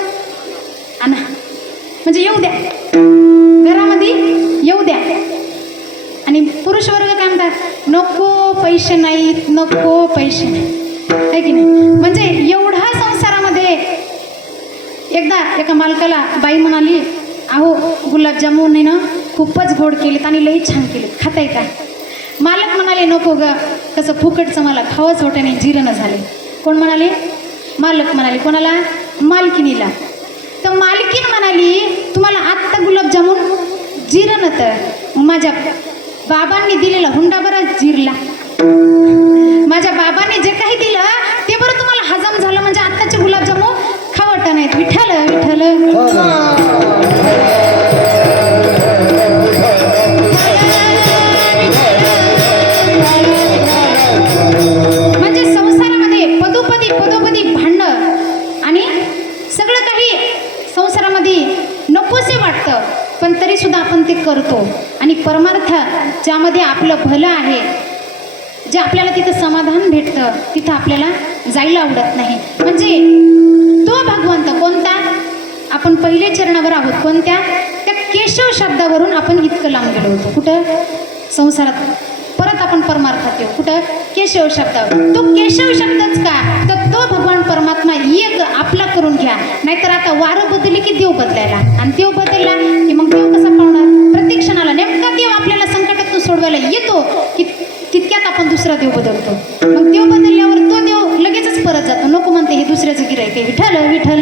आणा, म्हणजे येऊ द्या घरामध्ये, येऊ द्या. आणि पुरुष वर्ग काय म्हणतात? नको पैसे नाहीत, नको पैसे नाही, आहे की नाही? म्हणजे एवढा संसारामध्ये. एकदा एका मालकाला बाई म्हणाली, अहो गुलाबजामुन आहे ना खूपच गोड केलेत आणि लई छान केलेत, खाताय का? मालक म्हणाले, नको ग, कसं फुकटचं मला खावंच होतं नाही, जिरणं झाले. कोण म्हणाले? मालक म्हणाले. कोणाला? मालकिनीला. तर मालकीन म्हणाली, तुम्हाला आत्ता गुलाबजामुन जिरणं, तर माझ्या बाबांनी दिलेला हुंडा बरं जिरला, माझ्या बाबांनी जे काही दिलं ते बरं तुम्हाला हजम झालं, म्हणजे आत्ताचे गुलाबजामुन खावट नाहीत. विठ्ठल विठ्ठल. म्हणजे संसारामध्ये पदोपदी भांडणं आणि सगळं काही संसारामध्ये नकोसे वाटतं, पण तरी सुद्धा आपण ते करतो. आणि परमार्थ ज्यामध्ये आपलं भलं आहे, जे आपल्याला तिथं समाधान भेटतं, तिथं आपल्याला जायला आवडत नाही. म्हणजे तो भगवंत कोणता? आपण पहिले चरणावर आहोत. कोणत्या? त्या केशव शब्दावरून आपण इतकं लांब गेलो होतो. कुठं? संसारात. परत आपण परमार्थात येऊ. कुठं? केशव शब्दावर. तो केशव शब्दच का? तर तो भगवान परमात्मा एक आपला करून घ्या. नाहीतर आता वारं बदलली की देव बदलायला, आणि देव बदलला की मग देव कसा पावणार? प्रत्येक क्षणाला नेमका देव आपल्याला संकटातून सोडवायला येतो की तितक्यात आपण दुसरा देव बदलतो. मग देव बदलल्यावर तो देव लगेचच परत जातो. नको म्हणते हे दुसऱ्याचं गिऱ्हाईक आहे, विठ्ठल विठ्ठल.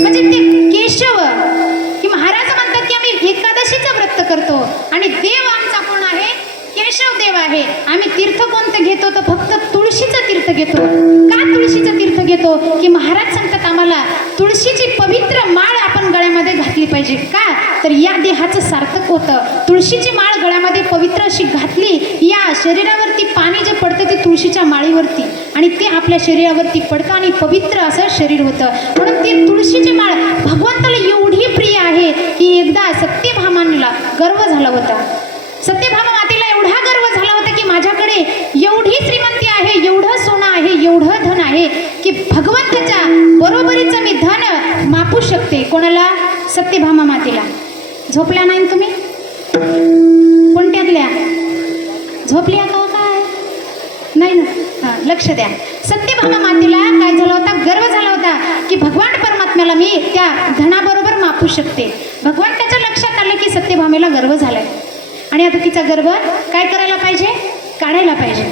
म्हणजे ते केशव की महाराज म्हणतात की आम्ही एकादशीचं व्रत करतो आणि देव आमचा कोण आहे? केशव देव आहे. आम्ही तीर्थ कोणतं घेतो? तर फक्त तुळशीचं तीर्थ घेतो. का तुळशीचं तीर्थ घेतो? की महाराज सांगतात आम्हाला तुळशीची पवित्र माळ आपण गळ्यामध्ये घातली पाहिजे. का? तर या देहाचं सार्थक होतं. तुळशीची माळ गळ्यामध्ये पवित्र अशी घातली, या शरीरावरती पाणी जे पडतं ते तुळशीच्या माळीवरती, आणि ते आपल्या शरीरावरती पडतं आणि पवित्र असं शरीर होतं. म्हणून ती तुळशीची माळ भगवंताला एवढी प्रिय आहे की एकदा सत्यभामाला गर्व झाला होता. सत्यभामा मातेला एवढा गर्व झाला होता की माझ्याकडे एवढी श्रीमंती आहे, एवढं सोनं आहे, एवढं धन आहे की भगवंताच्या बरोबरीचं मी धन मापू शकते. कोणाला? सत्यभामा मातेला. झोपल्या नाही तुम्ही? झोपली का काय? नाही ना, हा लक्ष द्या. सत्यभामा मातेला काय झाला होता? गर्व झाला होता की भगवान परमात्म्याला मी त्या धनाबरोबर मापू शकते. भगवंताच्या लक्षात आलं की सत्यभामेला गर्व झालाय आणि आता तिचा गर्व काय करायला पाहिजे? काढायला पाहिजे.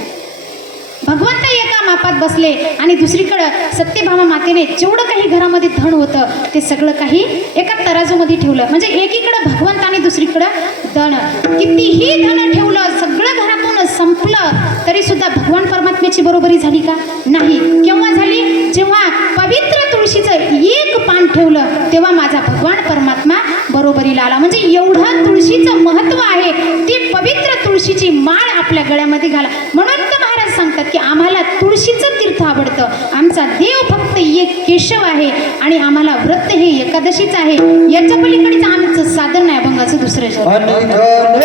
भगवंत एका मापात बसले आणि दुसरीकडं सत्यभामा मातेने जेवढं काही घरामध्ये धन होतं ते सगळं काही एका तराजूमध्ये ठेवलं. म्हणजे एकीकडं भगवंत आणि दुसरीकडं धन. कितीही धन ठेवलं, सगळं घरातून संपलं तरी सुद्धा भगवान परमात्म्याची बरोबरी झाली का? नाही. केव्हा झाली? जेव्हा पवित्र तुळशीचं एक पान ठेवलं तेव्हा माझा भगवान परमात्मा बरोबरीला आला. म्हणजे एवढं तुळशीचं महत्व आहे. ती पवित्र तुळशीची माळ आपल्या गळ्यामध्ये घाला. म्हणून तर महाराज सांगतात की आम्हाला तुळशीचं तीर्थ आवडतं. आमचा देव फक्त एक केशव आहे आणि आम्हाला व्रत हे एकादशीच आहे. याच्या पलीकडेच आमचं साधन नाही अभंगाचं दुसरं जग.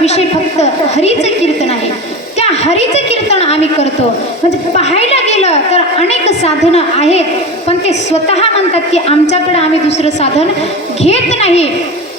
विषय फक्त हरीचं कीर्तन आहे. त्या हरीचं कीर्तन आम्ही करतो. म्हणजे पाहायला गेलं तर अनेक साधनं आहेत, पण ते स्वतः म्हणतात की आमच्याकडे आम्ही दुसरं साधन घेत नाही.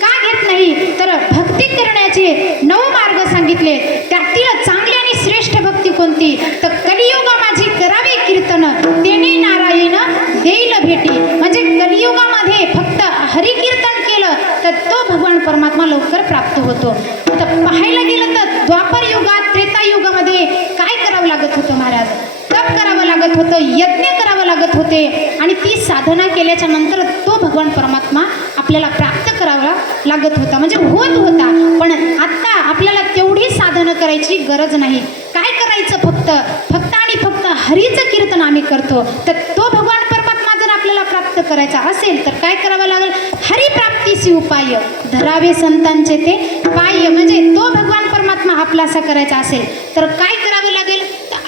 का घेत नाही तर भक्ती करण्याचे 9 मार्ग सांगितले. त्यातील चांगली आणि श्रेष्ठ भक्ती कोणती तर कलियुगा माझी करावे कीर्तन तेने नारायण देईल भेटी. म्हणजे कलियुगामध्ये फक्त हरी कीर्तन केलं तर तो भगवान परमात्मा लवकर प्राप्त होतो. आता पाहायला गेलं तर द्वापर युगात त्रेता युगामध्ये काय करावं लागत होतं महाराज? तप करावं लागत होतं, यज्ञ करावं लागत होते आणि ती साधना केल्याच्या नंतर तो भगवान परमात्मा आपल्याला प्राप्त करावा लागत होता, म्हणजे होत होता. पण आता आपल्याला तेवढी साधनं करायची गरज नाही. काय करायचं? फक्त आणि फक्त हरीचं कीर्तन आम्ही करतो. तर तो भगवान परमात्मा जर आपल्याला प्राप्त करायचा असेल तर काय करावं लागेल? हरिप्राप्तीसी उपाय धरावे संतांचे ते पाय. म्हणजे तो भगवान परमात्मा आपलासा करायचा असेल तर काय करावं लागेल?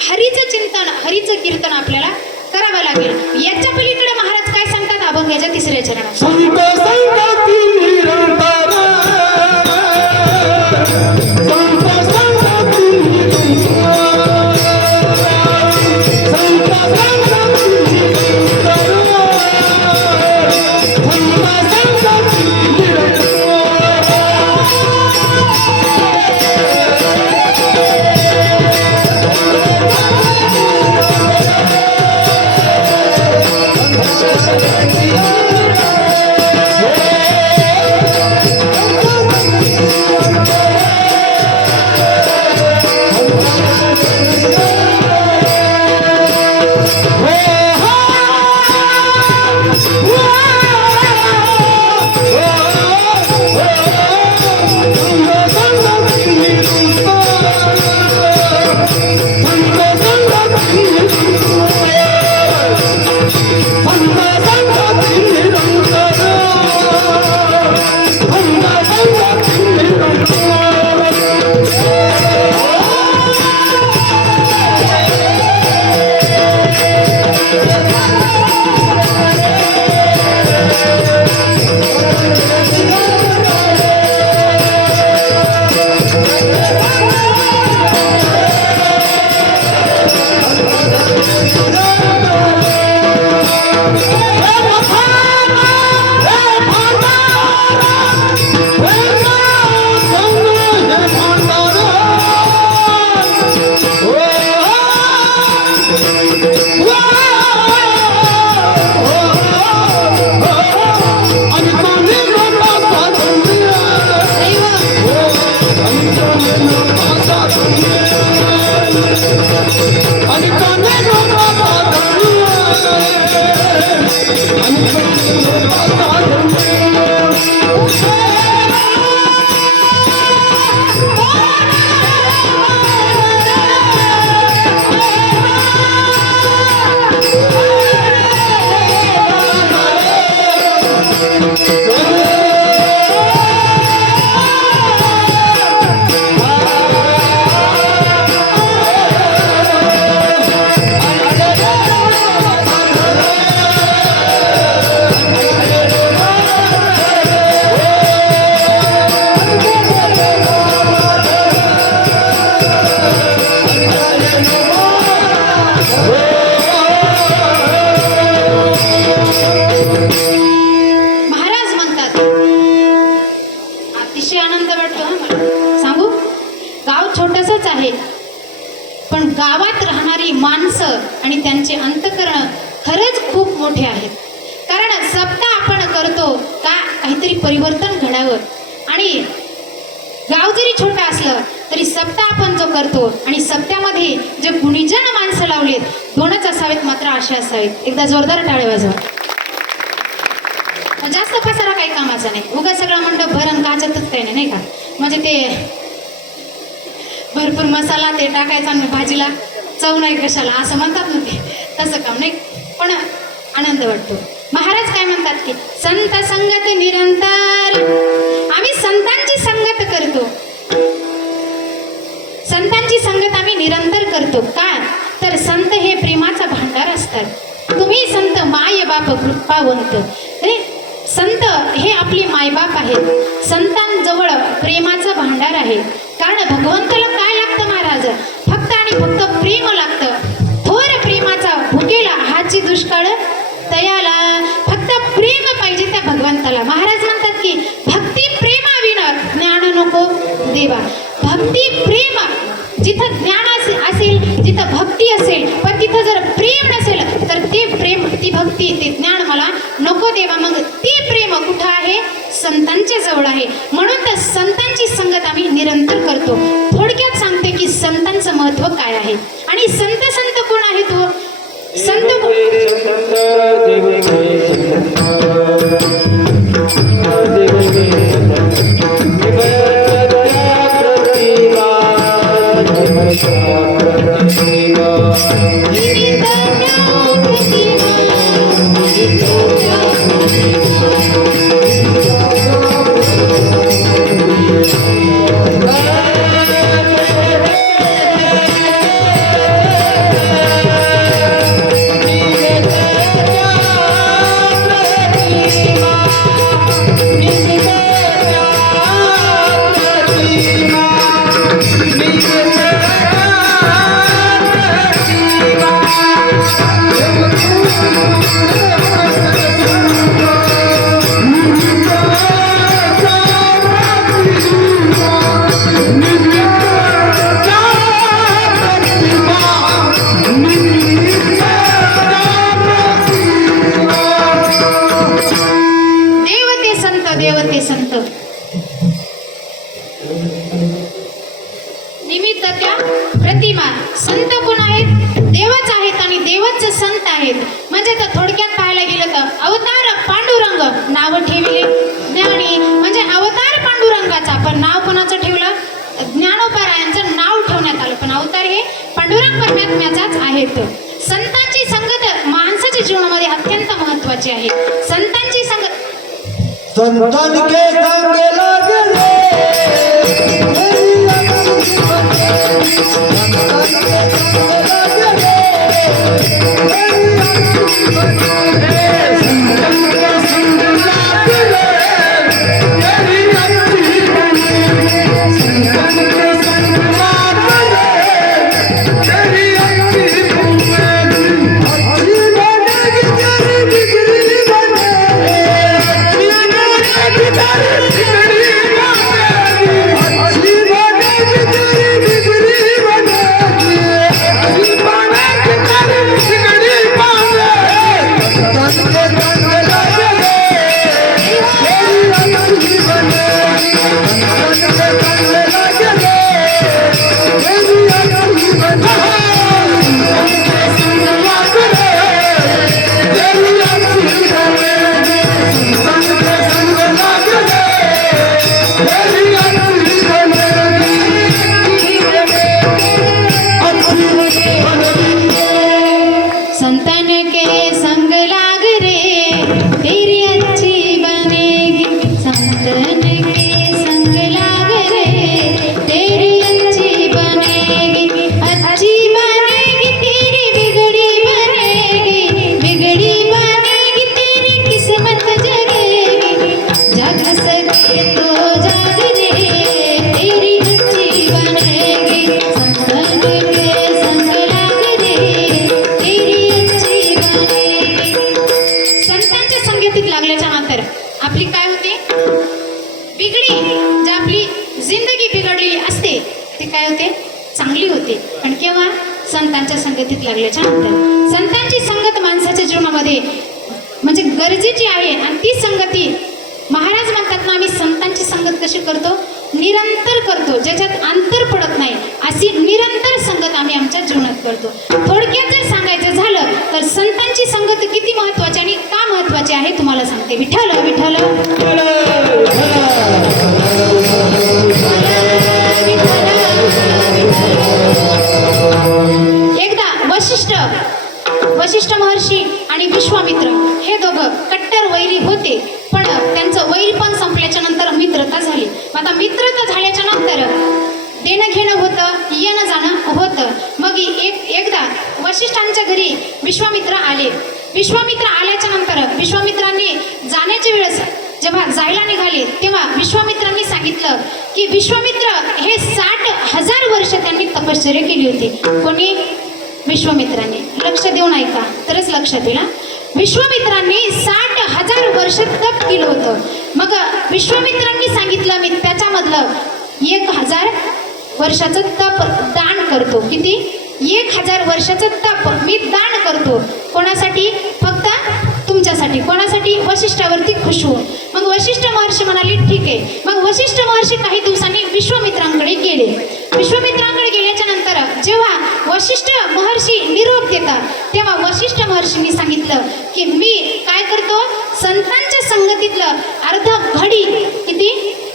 हरीचं चिंतन, हरीचं कीर्तन आपल्याला करावं लागेल. याच्या पलीकडे महाराज काय सांगतात अभंगाच्या 3ऱ्या चरणात? संत पण गावात राहणारी माणसं आणि त्यांचे अंतःकरण खरंच खूप मोठे आहेत. कारण सप्ताह आपण करतो का काहीतरी परिवर्तन घडावं, आणि गाव जरी छोटं असलं तरी सप्ताह आपण जो करतो आणि सप्त्यामध्ये जे गुणीजन माणसं लावलेत दोनच असावेत, मात्र असे असावेत. एकदा जोरदार टाळे वाजवा. जास्त पसारा काही कामाचा नाही, उगा सगळा मंडप भरण काचतच काही नाही का. म्हणजे ते भरपूर मसाला ते टाकायचा आणि भाजीला चव नाही कशाला असं म्हणतात ना, ते तसं काम नाही, पण आनंद वाटतो. महाराज काय म्हणतात की संत संगत निरंतर, आम्ही संतांची संगत करतो. संतांची संगत आम्ही निरंतर करतो का, तर संत हे प्रेमाचा भांडार असतात. तुम्ही संत माय बाप कृपावंत, संत हे आपली मायबाप आहेत. संतांजवळ प्रेमाचा भांडार आहे. कारण भगवंताला काय लागतं महाराज, फक्त आणि फक्त प्रेम लागतं. थोर प्रेमाचा भुकेला हाची दुष्काळ तयाला, फक्त प्रेम पाहिजे त्या भगवंताला. महाराज म्हणतात की भक्ती प्रेमाविना ज्ञान नको देवा. भक्ती प्रेम, जिथं ज्ञान असेल, जिथं भक्ती असेल, पण तिथं जर प्रेम नसेल तर ते प्रेम, ती भक्ती, ते ज्ञान मला नको देवा. मग ते प्रेम कुठं आहे, संतांच्या जवळ आहे. म्हणून तर संतांची संगत आम्ही निरंतर करतो. थोडक्यात सांगते की संतांचं महत्व काय आहे आणि संत संत कोण आहे. तो संत Thank you. आहेत. म्हणजे तर थोडक्यात पाहायला गेलं तर अवतार पांडुरंग नाव ठेवले ज्ञानी, म्हणजे अवतार पांडुरंगाचा, पण नाव कोणाचं ठेवलं? ज्ञानोबरायांचं नाव ठेवण्यात आलं, पण अवतार हे पांडुरंग परमात्म्याचाच आहेत. संतांची संगत माणसाच्या जीवनामध्ये अत्यंत महत्वाची आहे. संतांची संगत संतन के संग लागले चांगली होते. पण केव्हा? संतांच्या संगतीत लागल्याच्या नंतर. संतांची संगत माणसाच्या जीवनामध्ये म्हणजे गरजेची आहे. आणि ती संगती महाराज म्हणतात ना, आम्ही संतांची संगत कशी करतो? निरंतर करतो, ज्याच्यात अंतर पडत नाही अशी निरंतर संगत आम्ही आमच्या जीवनात करतो. थोडक्यात जर सांगायचं झालं तर संतांची संगत किती महत्वाची आणि का महत्वाची आहे तुम्हाला सांगते. विठ्ठल विठ्ठल एकदा वशिष्ठ महर्षी आणि विश्वामित्र हे दोघं कट्टर वैरी होते. पण त्यांचं वैरी पण संपल्याच्या नंतर मित्रता झाली. आता मित्रता झाल्याच्या नंतर देणं घेणं होतं, येणं जाणं होतं. मग एकदा वशिष्ठांच्या घरी विश्वामित्र आले. विश्वामित्र आल्याच्या नंतर विश्वामित्रांनी जाण्याच्या वेळेस जेव्हा जायला निघाले तेव्हा विश्वामित्रांनी सांगितलं की विश्वामित्र हे 60,000 वर्ष त्यांनी तपश्चर्या केली होती. कोणी? विश्वामित्रांनी. लक्ष देऊन ऐका तरच लक्षात येईल. विश्वामित्रांनी 60,000 वर्ष तप केलं होतं. मग विश्वामित्रांनी सांगितलं मी त्याच्यामधलं 1000 वर्षाचं तप दान करतो. किती? 1000 वर्षाचं तप मी दान करतो. कोणासाठी? फक्त तुमच्यासाठी. कोणासाठी? वशिष्ठावरती खुश होऊन. मग वशिष्ठ महर्षी म्हणाले ठीक आहे. मग वशिष्ठ महर्षी काही दिवसांनी विश्वामित्रांकडे गेले. विश्वामित्रांकडे गेल्याच्या नंतर जेव्हा वशिष्ठ महर्षी निरोप देतात तेव्हा वशिष्ठ महर्षींनी सांगितलं की मी काय करतो? संतांच्या संगतीतलं अर्ध घडी, किती?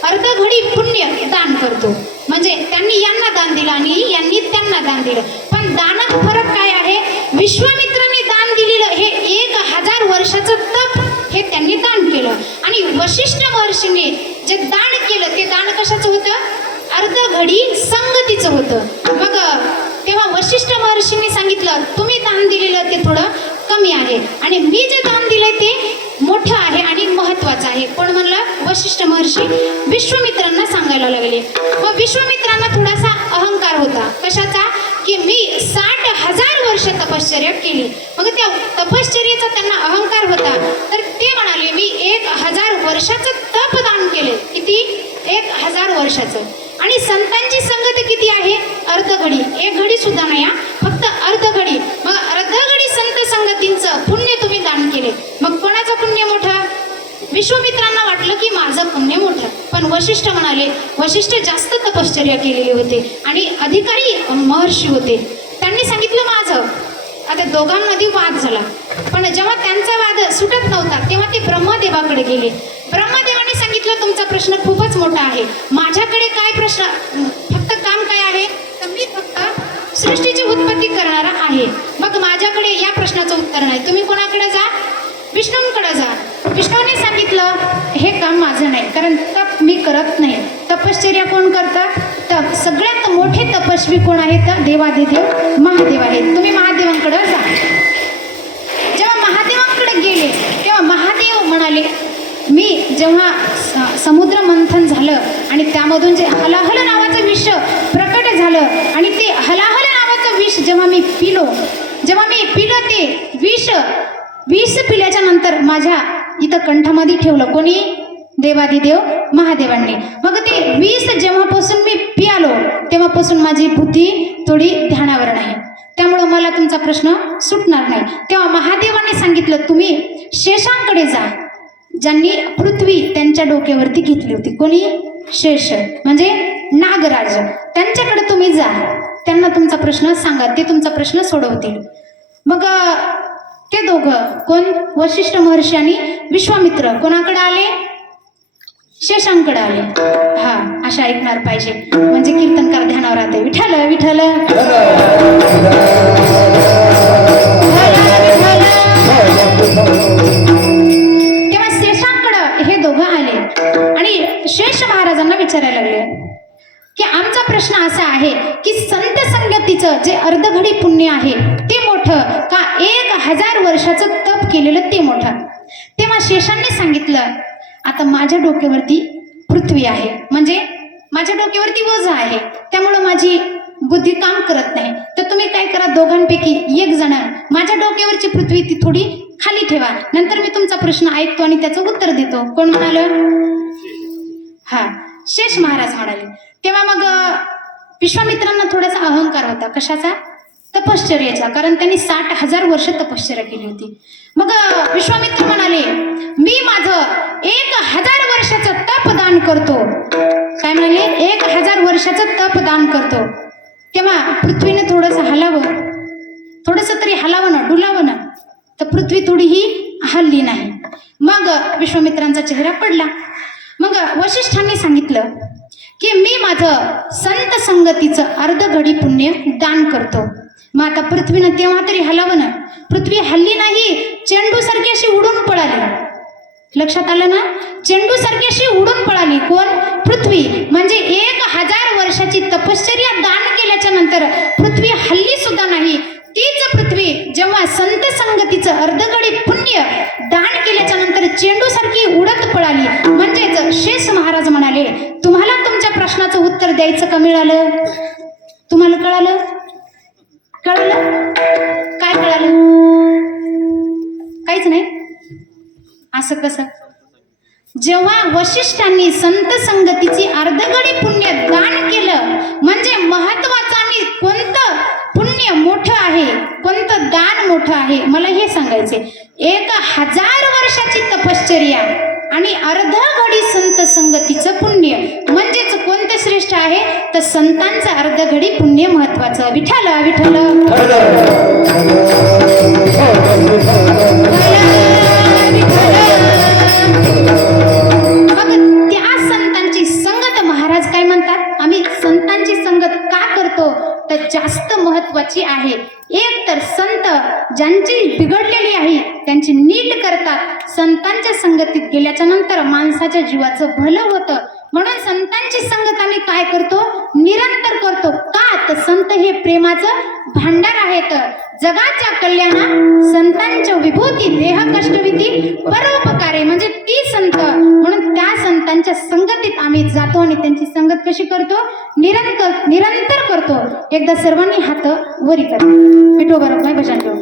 अर्ध घडी पुण्य दान करतो. म्हणजे त्यांनी यांना दान दिलं आणि यांनी त्यांना दान दिलं. पण दानात फरक काय आहे? विश्वामित्रांनी दान दिलेलं हे 1000 वर्षाचं तप हे त्यांनी दान केलं आणि वशिष्ठ महर्षींनी जे दान केलं ते दान कशाचं होतं? अर्ध घडी संगतीचं होतं. मग तेव्हा वशिष्ठ महर्षींनी सांगितलं तुम्ही दान दिलेलं ते थोडं कमी आहे आणि मी जे दान दिलंय ते मोठं आहे आणि महत्वाचं आहे. पण म्हणलं? वशिष्ठ महर्षी विश्वामित्रांना सांगायला लागले. मग विश्वामित्रांना थोडासा अहंकार होता. कशाचा? की मी 60,000 वर्ष तपश्चर्या केली. मग त्या तपश्चर्याचा त्यांना अहंकार होता. तर ते म्हणाले मी 1000 वर्षाचं तप दान केले. किती? 1000 वर्षाचं. आणि संतांची संगत किती आहे? अर्ध घडी. 1 घडी सुद्धा नाही, फक्त अर्ध घडी. मग अर्ध घडी संत संगतींचं पुण्य तुम्ही दान केले. मग कोणाचं पुण्य मोठं? विश्वामित्रांना वाटलं की माझं पुण्य मोठं. पण वशिष्ठ म्हणाले, वशिष्ठ जास्त तपश्चर्या केलेले होते आणि अधिकारी महर्षी होते. त्यांनी सांगितलं माझं. आता त्या दोघांमध्ये वाद झाला. पण जेव्हा त्यांचा वाद सुटत नव्हता तेव्हा ते ब्रह्मदेवाकडे गेले. ब्रह्मदेवाने सांगितलं तुमचा प्रश्न खूपच मोठा आहे, माझ्याकडे काय प्रश्न फक्त काम काय आहे तर मी फक्त सृष्टीची उत्पत्ती करणारा आहे. मग माझ्याकडे या प्रश्नाचं उत्तर नाही, तुम्ही कोणाकडे जा, विष्णूंकडे जा. विष्णूने सांगितलं हे काम माझं नाही, कारण तप मी करत नाही. तपश्चर्या कोण करतात, तप सगळ्यात मोठे तपस्वी कोण आहेत तर देवादिदेव महादेव आहेत. तुम्ही महादेवांकडे जा. जेव्हा महादेवांकडे गेले तेव्हा महादेव म्हणाले मी जेव्हा समुद्र मंथन झालं आणि त्यामधून जे हलाहल नावाचं विष प्रकट झालं आणि ते हलाहल नावाचं विष जेव्हा मी पिलं ते विष पिल्याच्या नंतर माझ्या इथं कंठामध्ये ठेवलं कोणी, देवादिदेव महादेवांनी. मग ते विष जेव्हापासून मी पियालो तेव्हापासून माझी बुद्धी थोडी ध्यानावर नाही, त्यामुळं मला तुमचा प्रश्न सुटणार नाही. तेव्हा महादेवाने सांगितलं तुम्ही शेषांकडे जा, ज्यांनी पृथ्वी त्यांच्या डोक्यावरती घेतली होती. कोणी, शेष म्हणजे नागराज. त्यांच्याकडे तुम्ही जा, त्यांना तुमचा प्रश्न सांगा, ते तुमचा प्रश्न सोडवतील. मग ते दोघं कोण, वशिष्ठ महर्षी आणि विश्वामित्र कोणाकडे आले, शेषांकडे आले. हा अशा ऐकणार पाहिजे म्हणजे कीर्तनकार ध्यानावर राहते. विठ्ठल विठ्ठल तेव्हा शेषांकडे हे दोघं आले आणि शेष महाराजांना विचारायला लागले की आमचा प्रश्न असा आहे की संत संगतीचं जे अर्धघडी पुण्य आहे ते मोठं का 1000 वर्षाचं तप केलेलं ते मोठं. तेव्हा शेषांनी सांगितलं आता माझ्या डोक्यावरती पृथ्वी आहे, म्हणजे माझ्या डोक्यावरती ओझं आहे, त्यामुळं माझी बुद्धी काम करत नाही. तर तुम्ही काय करा, दोघांपैकी एक जण माझ्या डोक्यावरची पृथ्वी ती थोडी खाली ठेवा, नंतर मी तुमचा प्रश्न ऐकतो आणि त्याचं उत्तर देतो. कोण म्हणालं, हा शेष महाराज म्हणाले. तेव्हा मग विश्वामित्रांना थोडासा अहंकार होता, कशाचा, तपश्चर्याचा, कारण त्यांनी 60,000 वर्ष तपश्चर्या केली होती. मग विश्वामित्र म्हणाले मी माझं 1000 वर्षाचं तप दान करतो. काय म्हणाले, 1000 वर्षाचं तप दान करतो. तेव्हा पृथ्वीने थोडंसं हलावं, थोडंसं तरी हलावं ना, डुलावं ना, तर पृथ्वी थोडीही हलली नाही. मग विश्वामित्रांचा चेहरा पडला. मग वशिष्ठांनी सांगितलं की मी माझं संत संगतीचं अर्धघडी पुण्य दान करतो. मग आता पृथ्वीनं तेव्हा तरी हलावं ना, पृथ्वी हल्ली नाही, चेंडू सारखी अशी उडून पळाली. लक्षात आलं ना, चेंडू सारखी अशी उडून पळाली. कोण, पृथ्वी. म्हणजे 1000 वर्षाची तपश्चर्या दान केल्याच्या नंतर पृथ्वी हल्ली सुद्धा नाही. तीच पृथ्वी जेव्हा संत संगतीचं अर्धघडी पुण्य दान केल्याच्या नंतर चेंडू सारखी उडत पळाली. म्हणजेच शेष महाराज म्हणाले तुम्हाला तुमच्या प्रश्नाचं उत्तर द्यायचं का मिळालं, तुम्हाला कळालं, कळालं काय कळालं, काहीच नाही. असं कसं, जेव्हा वशिष्ठांनी संत संगतीची अर्धघडी पुण्य दान केलं म्हणजे महत्वाचं आणि कोणतं पुण्य मोठं आहे, कोणतं दान मोठं आहे, मला हे सांगायचे. 1000 वर्षाची तपश्चर्या आणि अर्धघडी संत संगतीचं पुण्य म्हणजेच कोणतं श्रेष्ठ आहे तर संतांचं अर्धघडी पुण्य महत्वाचं. विठ्ठल विठ्ठल मग त्या संतांची संगत महाराज काय म्हणतात, आम्ही संतांची संगत का करतो तर जास्त महत्वाची आहे. एक तर संत ज्यांची बिघडलेली आहे त्यांची नीट करतात. संतांच्या संगतीत गेल्याच्या नंतर माणसाच्या जीवाचं भलं होतं. म्हणून संतांची संगत आम्ही काय करतो, निरंतर करतो. का तर संत हे प्रेमाचं भांडार आहेत. जगाच्या कल्याणा संतांच्या विभूती देह कष्टविधी परोपकारे म्हणजे ती संत. म्हणून त्या संतांच्या संगतीत आम्ही जातो आणि त्यांची संगत कशी करतो, निरंतर करतो. एकदा सर्वांनी हात वरी करा, विठोबा रखमाई भजन घेऊ.